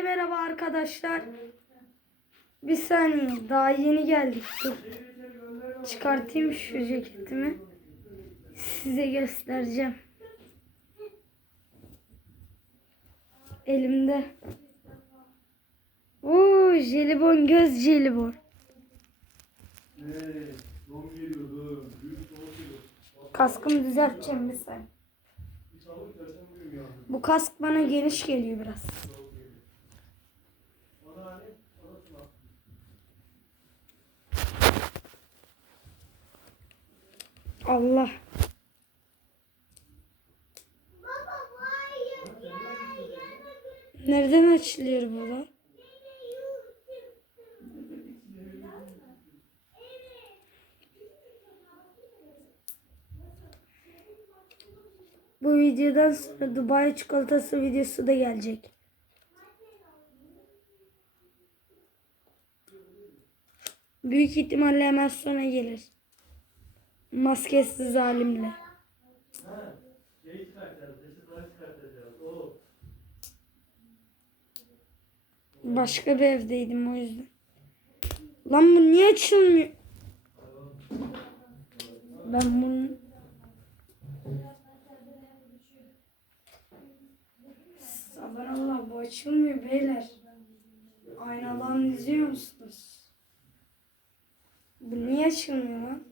Herkese merhaba arkadaşlar. Bir saniye daha yeni geldik. Dur. Çıkartayım şu ceketimi. Size göstereceğim. Elimde. Oo, jelibon göz jelibon. Kaskımı düzelteceğim bir saniye. Bu kask bana geniş geliyor biraz. Allah. Nereden açılıyor bu lan? Bu videodan sonra Dubai çikolatası videosu da gelecek. Büyük ihtimalle hemen sonra gelir. Maskesiz. O. Başka bir evdeydim o yüzden. Lan bu niye açılmıyor? Ben bunu... Sabır Allah bu açılmıyor beyler. Aynadan izliyor musunuz? Bu niye açılmıyor lan?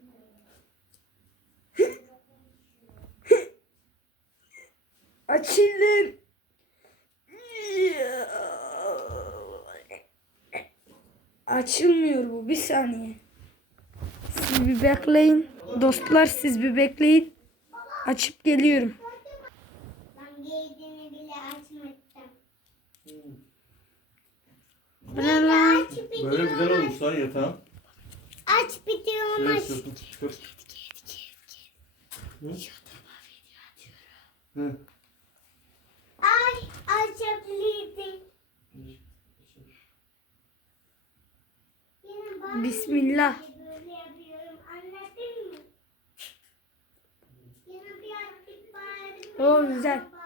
Açılın. Açılmıyor bu bir saniye. Siz bir bekleyin. Dostlar siz bir bekleyin. Açıp geliyorum. Ben giydiğini bile açmadım. Bu ne lan? Aç bir Böyle güzel olmuş lan yatağın. aç Evet, aç. sırtını çıkar. Hı? Hı. Bismillah. O güzel.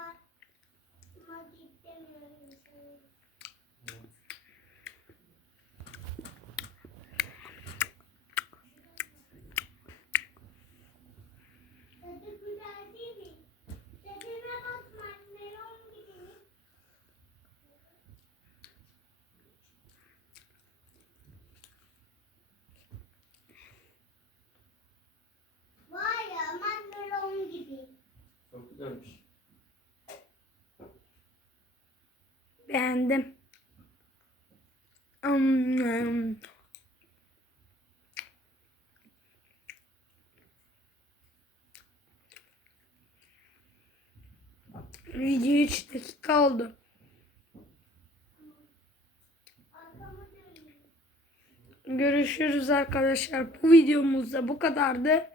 Beğendim. Hmm. Video 3 dakika oldu. Görüşürüz arkadaşlar. Bu videomuz da bu kadardı.